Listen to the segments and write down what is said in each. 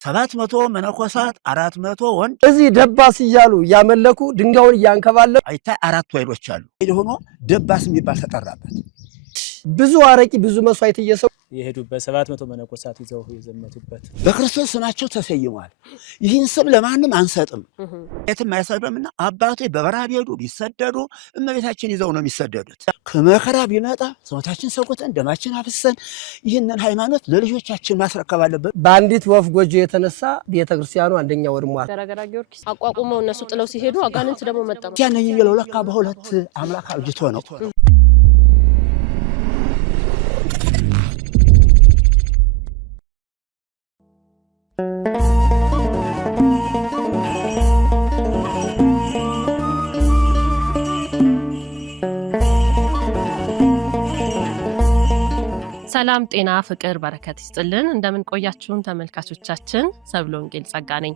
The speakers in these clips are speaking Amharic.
700 መነኮሳት 400 ወንድ እዚህ ደባስ እያሉ ያመለኩ ድንጋዩን ያንከባለሉ አይታይ 4 ወይሎች አሉ። ይሄ ሆኖ ደባስ የሚባል ተጠራበት። ብዙ አረቂ ብዙ መስዋዕት እየሰው የሄዱበት 700 መነኮሳት ይዘው የዘመቱበት በክርስቶስ ስማቸው ተሰይሟል። ይህን ስም ለማንም አንሰጥም የትም አይሰጥምና አባቴ በበረሃ ቢሄዱ ቢሰደዱ እመቤታችን ይዘው ነው የሚሰደዱት። ከመከራ ቢመጣ ሰውነታችን ሰውተን ደማችን አፍሰን ይህንን ሃይማኖት ለልጆቻችን ማስረከብ አለበት። በአንዲት ወፍ ጎጆ የተነሳ ቤተክርስቲያኑ አንደኛ ወድሟል። ገረገራ ጊዮርጊስ አቋቁመው እነሱ ጥለው ሲሄዱ አጋንንት ደግሞ መጣ። ያንን የሚለው ለካ በሁለት አምላክ አብጅቶ ነው። ሰላም ጤና ፍቅር በረከት ይስጥልን። እንደምን ቆያችሁን ተመልካቾቻችን? ሰብለ ወንጌል ጸጋ ነኝ።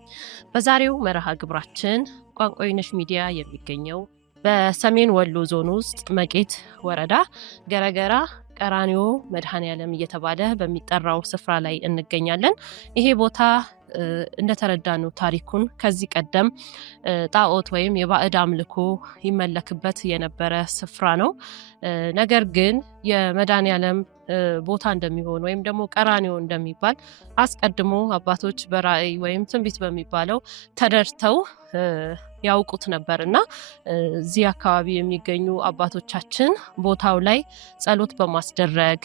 በዛሬው መርሃ ግብራችን ቋንቋ የነሽ ሚዲያ የሚገኘው በሰሜን ወሎ ዞን ውስጥ መቄት ወረዳ ገረገራ ቀራኒዮ መድኃኔዓለም እየተባለ በሚጠራው ስፍራ ላይ እንገኛለን። ይሄ ቦታ እንደተረዳነው ታሪኩን ከዚህ ቀደም ጣዖት ወይም የባዕድ አምልኮ ይመለክበት የነበረ ስፍራ ነው። ነገር ግን የመድኃኔዓለም ቦታ እንደሚሆን ወይም ደግሞ ቀራኒዮ እንደሚባል አስቀድሞ አባቶች በራእይ ወይም ትንቢት በሚባለው ተደርተው ያውቁት ነበርና እዚህ አካባቢ የሚገኙ አባቶቻችን ቦታው ላይ ጸሎት በማስደረግ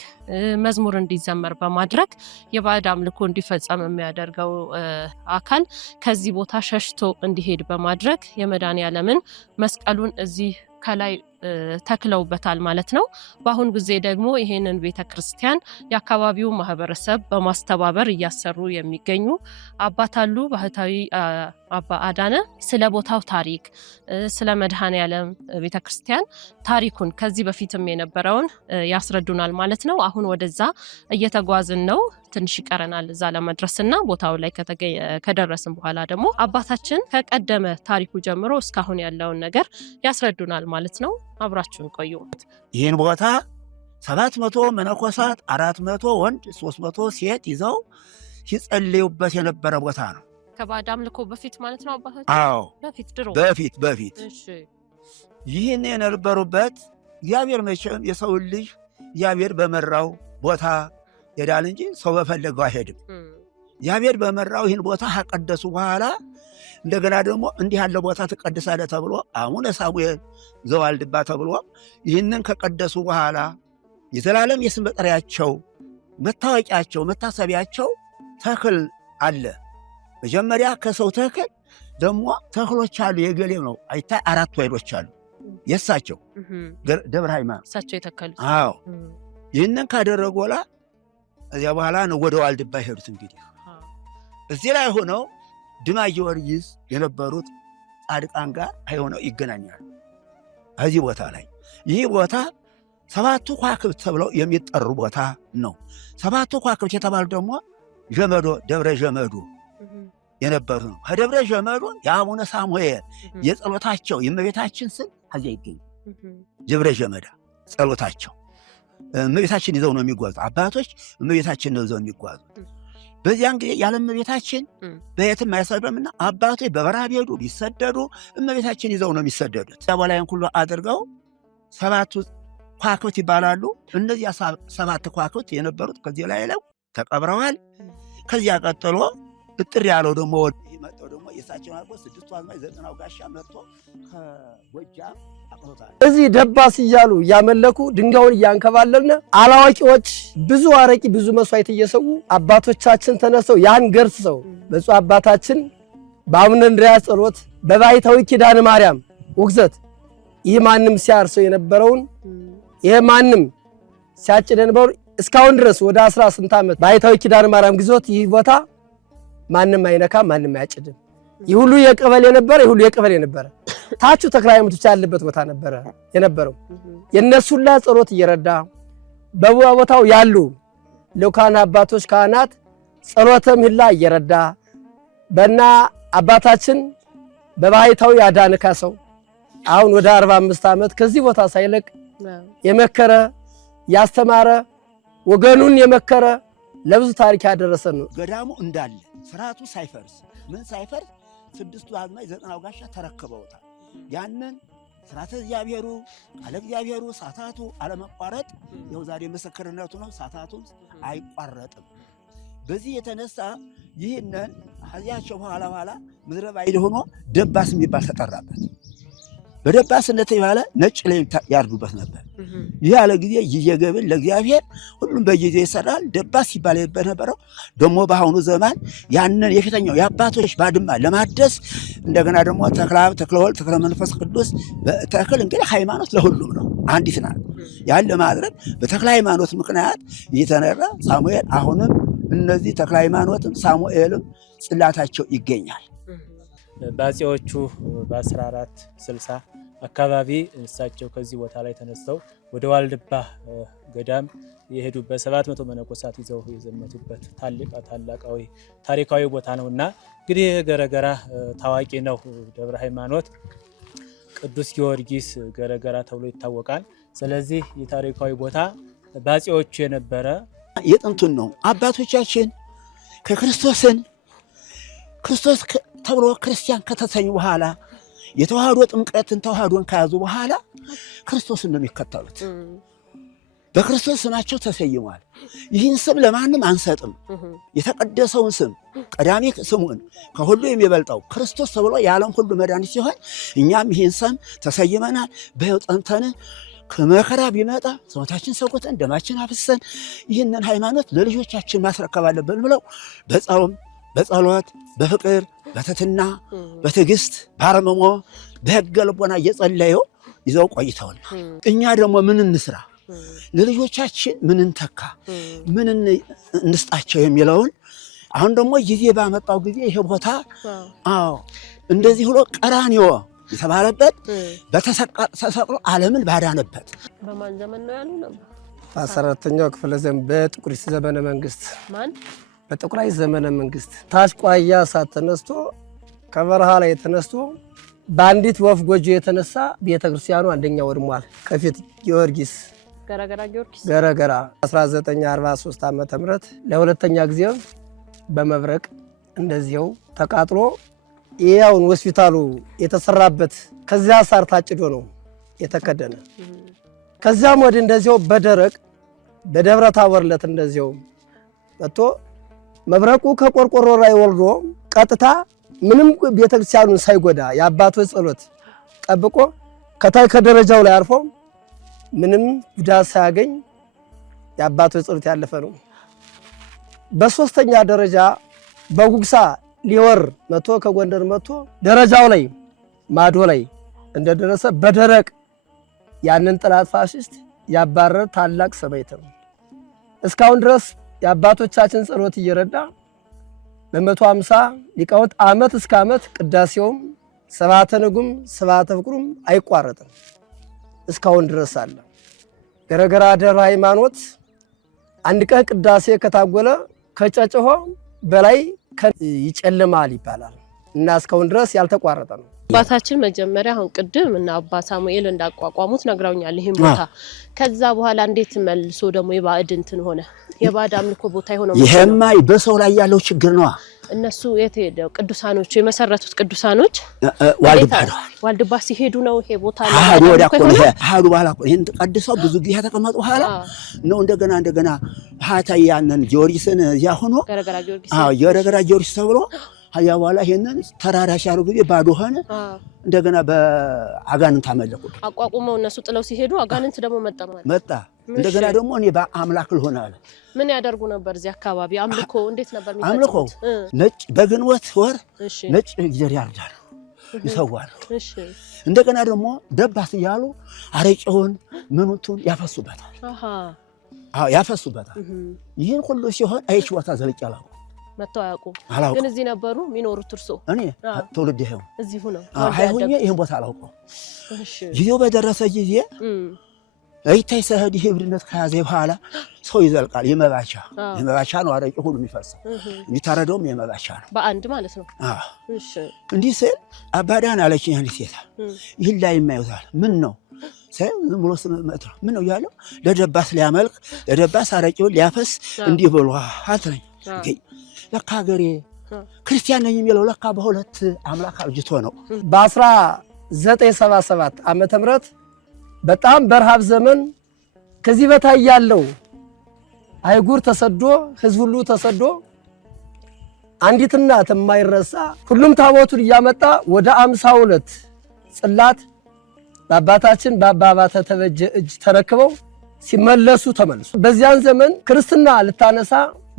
መዝሙር እንዲዘመር በማድረግ የባዕድ አምልኮ እንዲፈጸም የሚያደርገው አካል ከዚህ ቦታ ሸሽቶ እንዲሄድ በማድረግ የመድኃኔዓለምን መስቀሉን እዚህ ከላይ ተክለውበታል ማለት ነው። በአሁን ጊዜ ደግሞ ይሄንን ቤተክርስቲያን የአካባቢው ማህበረሰብ በማስተባበር እያሰሩ የሚገኙ አባት አሉ። ባህታዊ አባ አዳነ ስለ ቦታው ታሪክ፣ ስለ መድኃኔዓለም ቤተክርስቲያን ታሪኩን ከዚህ በፊትም የነበረውን ያስረዱናል ማለት ነው። አሁን ወደዛ እየተጓዝን ነው። ትንሽ ይቀረናል እዛ ለመድረስና ቦታው ላይ ከደረስን በኋላ ደግሞ አባታችን ከቀደመ ታሪኩ ጀምሮ እስካሁን ያለውን ነገር ያስረዱናል ማለት ነው። አብራችሁን ቆዩ። ይህን ቦታ 700 መነኮሳት 400 ወንድ 300 ሴት ይዘው ሲጸልዩበት የነበረ ቦታ ነው። ከባዕድ አምልኮ በፊት ማለት ነው አባታችን? አዎ በፊት ድሮ በፊት እሺ። ይህን የነበሩበት እግዚአብሔር መቼም የሰው ልጅ እግዚአብሔር በመራው ቦታ ይሄዳል እንጂ ሰው በፈለገው አይሄድም። እግዚአብሔር በመራው ይህን ቦታ ከቀደሱ በኋላ እንደገና ደግሞ እንዲህ ያለ ቦታ ተቀድሳለ ተብሎ አቡነ ሳሙኤል ዘዋልድባ ተብሎ ይህንን ከቀደሱ በኋላ የዘላለም የስም መጠሪያቸው መታወቂያቸው መታሰቢያቸው ተክል አለ። መጀመሪያ ከሰው ተክል ደግሞ ተክሎች አሉ። የገሌም ነው አይታይ 4 ወይሎች አሉ የሳቸው ደብረ ሃይማኖት እሳቸው የተከሉት። አዎ ይህንን ካደረጎላ እዚያ በኋላ ነው ወደ ዋልድባ ሄዱት። እንግዲህ እዚህ ላይ ሆነው ድማ ጊዮርጊስ የነበሩት ጻድቃን ጋር ሆነው ይገናኛሉ። እዚህ ቦታ ላይ ይህ ቦታ 7ቱ ከዋክብት ተብለው የሚጠሩ ቦታ ነው። 7ቱ ከዋክብት የተባሉ ደግሞ ጀመዶ ደብረ ጀመዶ የነበሩ ነው። ከደብረ ጀመዶ የአቡነ ሳሙኤል የጸሎታቸው የእመቤታችን ስም ከዚያ ይገኝ። ደብረ ጀመዳ ጸሎታቸው እመቤታችን ይዘው ነው የሚጓዙ አባቶች እመቤታችን ነው ይዘው የሚጓዙ። በዚያን ጊዜ ያለ እመቤታችን በየትም አይሰድምና አባቶች በበረሃ ቢሄዱ ቢሰደዱ እመቤታችን ይዘው ነው የሚሰደዱት። በላይን ሁሉ አድርገው 7ቱ ከዋክብት ይባላሉ። እነዚህ 7 ከዋክብት የነበሩት ከዚህ ላይ ለው ተቀብረዋል። ከዚያ ቀጥሎ እጥር ያለው ደግሞ መጥተው ደግሞ የሳቸው አልቆ 6ቱ አዝማች 9ው ጋሻ መጥቶ ከጎጃም አቆታል። እዚህ ደባስ እያሉ ያመለኩ ድንጋዩን ያንከባለሉና አላዋቂዎች ብዙ አረቂ ብዙ መስዋዕት እየሰው አባቶቻችን ተነስተው ያን ገርሰው በጽዋ አባታችን በአቡነ እንድርያስ ጸሎት በባይታዊ ኪዳነ ማርያም ውግዘት ይህ ማንም ሲያርሰው የነበረውን ይሄ ማንም ሲያጭድ የነበረው እስካሁን ድረስ ወደ 18 ዓመት ባይታዊ ኪዳነ ማርያም ግዞት ይህ ቦታ ማንም አይነካ ማንም አያጭድም። ይህ ሁሉ የቀበሌ ነበር። ይህ ሁሉ የቀበሌ ነበር። ታቹ ተክለ ሃይማኖት ያለበት ቦታ ነበር የነበረው። የነሱላ ጸሎት እየረዳ በቦታው ያሉ ለካህን አባቶች ካህናት ጸሎተ ምህላ እየረዳ በእና አባታችን በባይታዊ አዳነ ካሰው አሁን ወደ 45 ዓመት ከዚህ ቦታ ሳይለቅ የመከረ ያስተማረ ወገኑን የመከረ ለብዙ ታሪክ ያደረሰን ነው። ገዳሙ እንዳለ ስርዓቱ ሳይፈርስ ምን ሳይፈርስ 6ቱ አዝማች 90ው ጋሻ ተረክበውታል። ያንን ስርዓተ እግዚአብሔሩ ቃለ እግዚአብሔሩ ሰዓታቱ አለመቋረጥ ያው ዛሬ ምስክርነቱ ነው። ሰዓታቱ አይቋረጥም። በዚህ የተነሳ ይህንን ከዚያቸው በኋላ ምድረ ባይድ ሆኖ ደባስ የሚባል ተጠራበት። በደባስነት የባለ ነጭ ላይ ያርዱበት ነበር። ይህ ያለ ጊዜ ይየገብን ለእግዚአብሔር ሁሉም በጊዜ ይሰራል። ደባስ ሲባል የበት ነበረው። ደግሞ በአሁኑ ዘመን ያንን የፊተኛው የአባቶች ባድማ ለማደስ እንደገና ደግሞ ተክለ አብ ተክለ ወልድ ተክለ መንፈስ ቅዱስ ተክል እንግዲህ ሃይማኖት ለሁሉም ነው፣ አንዲት ናት። ያን ለማድረግ በተክለ ሃይማኖት ምክንያት እየተነራ ሳሙኤል አሁንም እነዚህ ተክለ ሃይማኖትም ሳሙኤልም ጽላታቸው ይገኛል። በአፄዎቹ በ1460 አካባቢ እሳቸው ከዚህ ቦታ ላይ ተነስተው ወደ ዋልድባ ገዳም የሄዱበት 700 መነኮሳት ይዘው የዘመቱበት ታላቃዊ ታሪካዊ ቦታ ነውና እንግዲህ ገረገራ ታዋቂ ነው። ደብረ ሃይማኖት ቅዱስ ጊዮርጊስ ገረገራ ተብሎ ይታወቃል። ስለዚህ የታሪካዊ ቦታ በአፄዎቹ የነበረ የጥንቱን ነው። አባቶቻችን ክርስቶስ ተብሎ ክርስቲያን ከተሰኙ በኋላ የተዋህዶ ጥምቀትን ተዋህዶን ከያዙ በኋላ ክርስቶስን ነው የሚከተሉት። በክርስቶስ ስማቸው ተሰይሟል። ይህን ስም ለማንም አንሰጥም። የተቀደሰውን ስም ቀዳሚ ስሙን ከሁሉ የሚበልጠው ክርስቶስ ተብሎ የዓለም ሁሉ መድኃኒት ሲሆን እኛም ይህን ስም ተሰይመናል። በሕይወት ጸንተን ከመከራ ቢመጣ ሰውነታችን ሰውተን ደማችን አፍሰን ይህንን ሃይማኖት ለልጆቻችን ማስረከብ አለብን ብለው በጾም በጸሎት በፍቅር በትሕትና በትዕግስት በአርምሞ በሕገ ልቦና እየጸለዩ ይዘው ቆይተውና እኛ ደግሞ ምን እንስራ፣ ለልጆቻችን ምን እንተካ፣ ምን እንስጣቸው የሚለውን አሁን ደግሞ ጊዜ ባመጣው ጊዜ ይሄ ቦታ እንደዚህ ብሎ ቀራንዮ የተባለበት ተሰቅሎ ዓለምን ባዳነበት በማን ዘመን ነው ያሉ ነበር? በ14ኛው ክፍለ ዘመን በጥቁሪት ዘመነ መንግስት ማን በጥቁራይ ዘመነ መንግስት ታች ቋያ እሳት ተነስቶ ከበረሃ ላይ ተነስቶ በአንዲት ወፍ ጎጆ የተነሳ ቤተክርስቲያኑ አንደኛ ወድሟል። ከፊት ጊዮርጊስ ገረገራ 1943 ዓመተ ምህረት ለሁለተኛ ጊዜ በመብረቅ እንደዚያው ተቃጥሎ ይሄውን ሆስፒታሉ የተሰራበት ከዚያ ሳር ታጭዶ ነው የተከደነ። ከዚያም ወዲህ እንደዚያው በደረቅ በደብረ ታቦር ዕለት እንደዚያው መጥቶ መብረቁ ከቆርቆሮ ላይ ወርዶ ቀጥታ ምንም ቤተክርስቲያኑን ሳይጎዳ የአባቶች ጸሎት ጠብቆ ከታይ ከደረጃው ላይ አርፎ ምንም ጉዳት ሳያገኝ የአባቶች ጸሎት ያለፈ ነው። በሶስተኛ ደረጃ በጉግሳ ሊወር መጥቶ ከጎንደር መጥቶ ደረጃው ላይ ማዶ ላይ እንደደረሰ በደረቅ ያንን ጠላት ፋሽስት ያባረረ ታላቅ ሰማዕት ነው። እስካሁን ድረስ የአባቶቻችን ጸሎት እየረዳ በ150 ሊቃውንት ዓመት እስከ ዓመት ቅዳሴውም ስብሐተ ንጉም ስብሐተ ፍቅሩም አይቋረጥም። እስካሁን ድረስ አለ። ገረገራ ደብረ ሃይማኖት አንድ ቀን ቅዳሴ ከታጎለ ከጨጨሆ በላይ ይጨልማል ይባላል እና እስካሁን ድረስ ያልተቋረጠ ነው። አባታችን መጀመሪያ አሁን ቅድም እና አባ ሳሙኤል እንዳቋቋሙት ነግረውኛል ይሄን ቦታ። ከዛ በኋላ እንዴት መልሶ ደግሞ የባዕድ እንትን ሆነ? የባዕድ አምልኮ ቦታ ይሆነው? ይሄማ በሰው ላይ ያለው ችግር ነው። እነሱ የት ሄደው ቅዱሳኖች የመሰረቱት ቅዱሳኖች ዋልድባ ሲሄዱ ነው ይሄ ቦታ ላይ አሃዱ በኋላ ይሄን ተቀድሰው ብዙ ጊዜ ተቀመጡ በኋላ ነው እንደገና ሀታይ ያንን ጊዮርጊስን ያ ሆኖ ገረገራ ጊዮርጊስ ተብሎ ሀያ በኋላ ይሄንን ተራራ ሲያሩ ጊዜ ባዶ ሆነ። እንደገና በአጋንንት አመለኩ። አቋቁመው እነሱ ጥለው ሲሄዱ አጋንንት ደግሞ መጣ። እንደገና ደግሞ እኔ በአምላክ ልሆን አለ። ምን ያደርጉ ነበር እዚህ አካባቢ? አምልኮ እንዴት ነበር የሚፈጽሙት? አምልኮ ነጭ በግንቦት ወር ነጭ ጊዜር ያርዳሉ፣ ይሰዋሉ። እንደገና ደግሞ ደባስ እያሉ አረቄውን ምኑቱን ያፈሱበታል። ያፈሱበታል። ይህን ሁሉ ሲሆን አይች ቦታ ዘልቅ ያላው መጥተው አያውቁም። ግን እዚህ ነበሩ የሚኖሩት። እርሶ? እኔ ትውልድ ይሄው እዚሁ ነው። አይሁን ይሄን ቦታ አላውቀው። ጊዜው በደረሰ ጊዜ አይታይ ሰህድ ህብርነት ከያዘ በኋላ ሰው ይዘልቃል። የመባቻ ነው አረቄ ሁሉ የሚፈሰው የሚታረደውም የመባቻ ነው። በአንድ ማለት ነው። እሺ እንዲህ ስል አባዳን አለችኝ አንዲት ሴት። ይህን ላይ የማይወታል ምን ነው ዝም ብሎ መጥቶ ምን ነው ያለው ለደባስ ሊያመልክ ለደባስ አረቂውን ሊያፈስ እንዲህ ብሎ አትረኝ ለካ ሀገሬ ክርስቲያን ነኝ የሚለው ለካ በሁለት አምላክ አብጅቶ ነው። በ1977 ዓመተ ምህረት በጣም በረሃብ ዘመን ከዚህ በታይ ያለው አይጉር ተሰዶ ህዝብ ሁሉ ተሰዶ አንዲት እናት የማይረሳ ሁሉም ታቦቱን እያመጣ ወደ 52 ጽላት በአባታችን በአባባተ ተበጀ እጅ ተረክበው ሲመለሱ ተመለሱ። በዚያን ዘመን ክርስትና ልታነሳ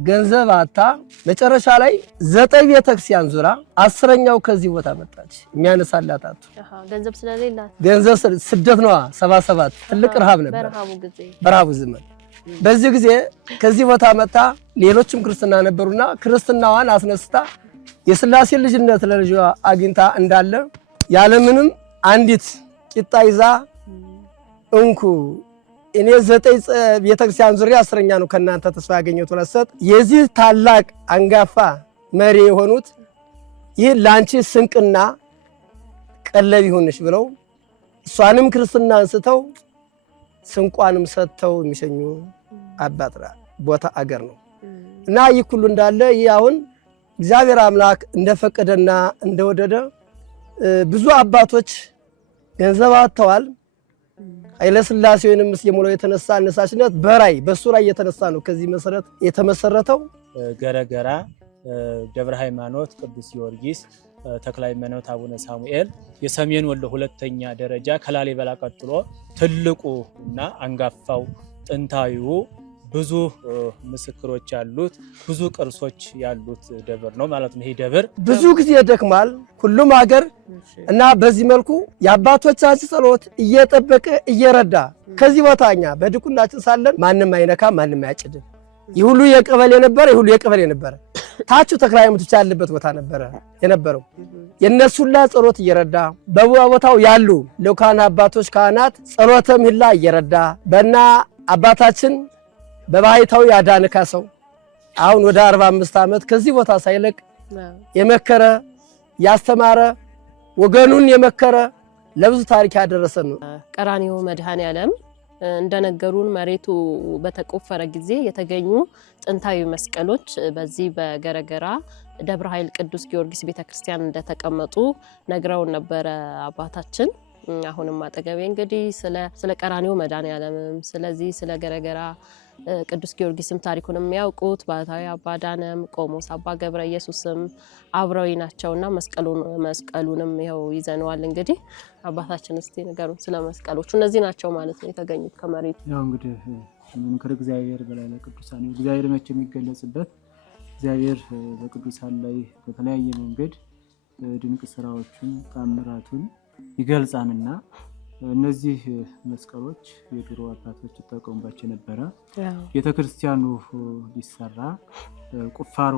ገንዘብ አታ መጨረሻ ላይ 9 ቤተክርስቲያን ዙራ 10ኛው ከዚህ ቦታ መጣች። የሚያነሳላት አጡ ገንዘብ ስለሌላት ገንዘብ ስደት ነው 77 ትልቅ ረሃብ ነበር በረሃቡ ዘመን። በዚህ ጊዜ ከዚህ ቦታ መጣ። ሌሎችም ክርስትና ነበሩና ክርስትናዋን አስነስታ የሥላሴ ልጅነት ለልጇ አግኝታ እንዳለ ያለምንም አንዲት ቂጣ ይዛ እንኩ እኔ 9 ቤተክርስቲያን ዙሪያ 10ኛ ነው ከናንተ ተስፋ ያገኘሁት ወለሰት የዚህ ታላቅ አንጋፋ መሪ የሆኑት ይህ ላንቺ ስንቅና ቀለብ ይሁንሽ ብለው እሷንም ክርስትና አንስተው ስንቋንም ሰጥተው የሚሸኙ አባጥራ ቦታ አገር ነው እና ይህ ሁሉ እንዳለ ይህ አሁን እግዚአብሔር አምላክ እንደፈቀደና እንደወደደ ብዙ አባቶች ገንዘብ አጥተዋል። ኃይለ ሥላሴውንም የሞላው የተነሳ አነሳሽነት በራይ በሱ ላይ የተነሳ ነው ከዚህ መሰረት የተመሰረተው። ገረገራ ደብረ ሃይማኖት ቅዱስ ጊዮርጊስ ተክለ ሃይማኖት አቡነ ሳሙኤል የሰሜን ወሎ ሁለተኛ ደረጃ ከላሊበላ ቀጥሎ ትልቁ እና አንጋፋው ጥንታዊው ብዙ ምስክሮች ያሉት ብዙ ቅርሶች ያሉት ደብር ነው ማለት ነው። ይሄ ደብር ብዙ ጊዜ ደክማል ሁሉም ሀገር እና በዚህ መልኩ የአባቶቻችን ጸሎት እየጠበቀ እየረዳ ከዚህ ቦታኛ በድቁናችን ሳለን ማንም አይነካ ማንም አያጭድም። ይሁሉ የቀበሌ ነበር ይሁሉ የቀበሌ ነበር። ታቹ ተክለ ሃይማኖት ያለበት ቦታ ነበር የነበረው። የነሱላ ጸሎት እየረዳ በቦታው ያሉ ለካህን አባቶች ካህናት ጸሎተ ምህላ እየረዳ በእና አባታችን በባይታው ያዳነካ ሰው አሁን ወደ 45 ዓመት ከዚህ ቦታ ሳይለቅ የመከረ ያስተማረ ወገኑን የመከረ ለብዙ ታሪክ ያደረሰ ነው። ቀራኒዮ መድኃኔዓለም እንደነገሩን መሬቱ በተቆፈረ ጊዜ የተገኙ ጥንታዊ መስቀሎች በዚህ በገረገራ ደብረ ኃይል ቅዱስ ጊዮርጊስ ቤተክርስቲያን እንደተቀመጡ ነግረውን ነበረ አባታችን። አሁንም አጠገቤ እንግዲህ ስለ ቀራኒዮ መድኃኔዓለምም ስለዚህ ስለ ገረገራ ቅዱስ ጊዮርጊስም ታሪኩን የሚያውቁት ባታዊ አባ ዳነም ቆሞስ አባ ገብረ ኢየሱስም አብረው ናቸውና መስቀሉንም ይኸው ይዘነዋል። እንግዲህ አባታችን እስቲ ንገሩን ስለ መስቀሎቹ። እነዚህ ናቸው ማለት ነው የተገኙት ከመሬቱ። ያው እንግዲህ ምንክር እግዚአብሔር በላይ ለቅዱሳን እግዚአብሔር መቼ የሚገለጽበት እግዚአብሔር በቅዱሳን ላይ በተለያየ መንገድ ድንቅ ስራዎችን ታምራቱን ይገልጻንና እነዚህ መስቀሎች የድሮ አባቶች ተጠቀሙባቸው ነበረ። ቤተክርስቲያኑ ሊሰራ ቁፋሮ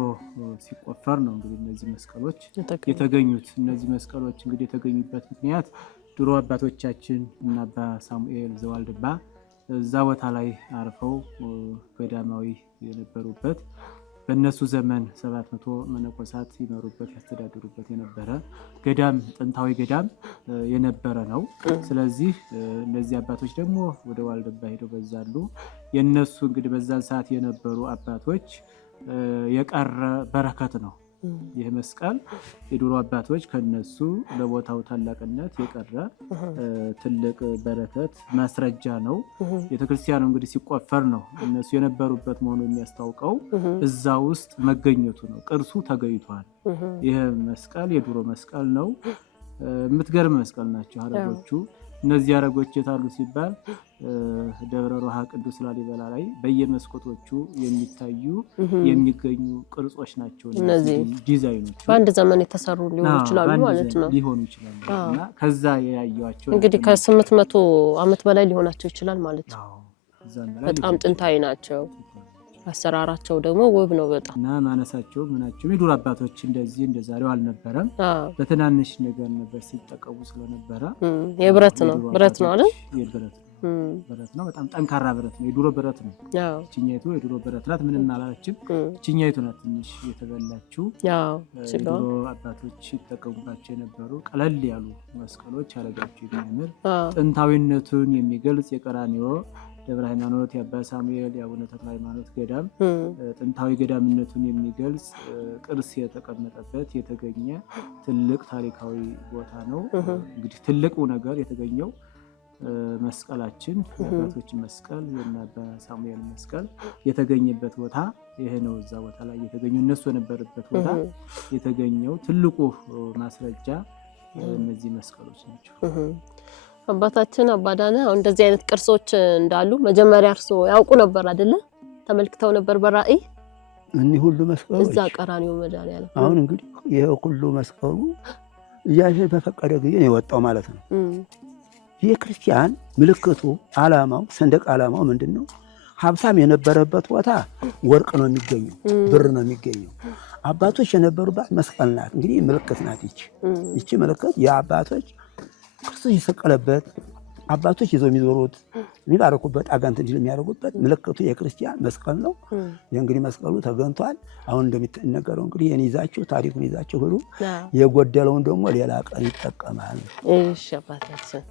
ሲቆፈር ነው እንግዲህ እነዚህ መስቀሎች የተገኙት። እነዚህ መስቀሎች እንግዲህ የተገኙበት ምክንያት ድሮ አባቶቻችን እና አባ ሳሙኤል ዘዋልድባ እዛ ቦታ ላይ አርፈው ገዳማዊ የነበሩበት በእነሱ ዘመን 700 መነኮሳት ይኖሩበት ያስተዳድሩበት የነበረ ገዳም ጥንታዊ ገዳም የነበረ ነው። ስለዚህ እነዚህ አባቶች ደግሞ ወደ ዋልድባ ሄደው በዛሉ የነሱ እንግዲህ በዛን ሰዓት የነበሩ አባቶች የቀረ በረከት ነው። ይህ መስቀል የድሮ አባቶች ከነሱ ለቦታው ታላቅነት የቀረ ትልቅ በረከት ማስረጃ ነው። ቤተክርስቲያኑ እንግዲህ ሲቆፈር ነው እነሱ የነበሩበት መሆኑ የሚያስታውቀው እዛ ውስጥ መገኘቱ ነው። ቅርሱ ተገኝቷል። ይህ መስቀል የድሮ መስቀል ነው። የምትገርም መስቀል ናቸው ሐረጎቹ። እነዚህ ሐረጎች የታሉ ሲባል ደብረ ሮሃ ቅዱስ ላሊበላ ላይ በየመስኮቶቹ የሚታዩ የሚገኙ ቅርጾች ናቸው። እነዚህ ዲዛይኖች በአንድ ዘመን የተሰሩ ሊሆኑ ይችላሉ ማለት ነው። ሊሆኑ ይችላሉ እና ከዛ ያያዩአቸው እንግዲህ ከ800 ዓመት በላይ ሊሆናቸው ይችላል ማለት ነው። በጣም ጥንታዊ ናቸው። አሰራራቸው ደግሞ ውብ ነው በጣም እና ማነሳቸው ምናቸው የዱር አባቶች እንደዚህ እንደዛሬው አልነበረም። በትናንሽ ነገር ነበር ሲጠቀሙ ስለነበረ የብረት ነው ብረት ነው አይደል? የብረት ብረት ነው። በጣም ጠንካራ ብረት ነው። የድሮ ብረት ነው። እችኛይቱ የድሮ ብረት ናት። ምንም አላለችም። እችኛይቱ ናት ትንሽ የተበላችው። ድሮ አባቶች ይጠቀሙባቸው የነበሩ ቀለል ያሉ መስቀሎች አረጋቸው የሚያምር ጥንታዊነቱን የሚገልጽ የቀራንዮ ደብረ ሃይማኖት የአባ ሳሙኤል የአቡነ ተክለ ሃይማኖት ገዳም ጥንታዊ ገዳምነቱን የሚገልጽ ቅርስ የተቀመጠበት የተገኘ ትልቅ ታሪካዊ ቦታ ነው። እንግዲህ ትልቁ ነገር የተገኘው መስቀላችን የአባቶችን መስቀል የአባ ሳሙኤል መስቀል የተገኘበት ቦታ ይሄ ነው። እዛ ቦታ ላይ የተገኘው እነሱ የነበረበት ቦታ የተገኘው ትልቁ ማስረጃ እነዚህ መስቀሎች ናቸው። አባታችን አባዳነ እንደዚህ አይነት ቅርሶች እንዳሉ መጀመሪያ እርሶ ያውቁ ነበር አይደለ? ተመልክተው ነበር በራእይ እኒህ ሁሉ መስቀሎች እዛ ቀራንዮ መድኃኔዓለም። አሁን እንግዲህ ይሄ ሁሉ መስቀሉ እግዚአብሔር በፈቀደ ጊዜ ነው የወጣው ማለት ነው። የክርስቲያን ምልክቱ ዓላማው ሰንደቅ ዓላማው ምንድነው? ሀብታም የነበረበት ቦታ ወርቅ ነው የሚገኘው፣ ብር ነው የሚገኘው። አባቶች የነበሩባት መስቀል ናት። እንግዲህ ምልክት ናት ይቺ ምልክት የአባቶች ክርስቶስ የሰቀለበት አባቶች ይዘው የሚዞሩት የሚባረኩበት አጋንንት እንዲል የሚያደርጉበት ምልክቱ የክርስቲያን መስቀል ነው። እንግዲህ መስቀሉ ተገኝቷል። አሁን እንደሚነገረው እንግዲህ ይህን ይዛችሁ ታሪኩን ይዛችሁ ሁሉ የጎደለውን ደግሞ ሌላ ቀን ይጠቀማል። እሺ አባታችን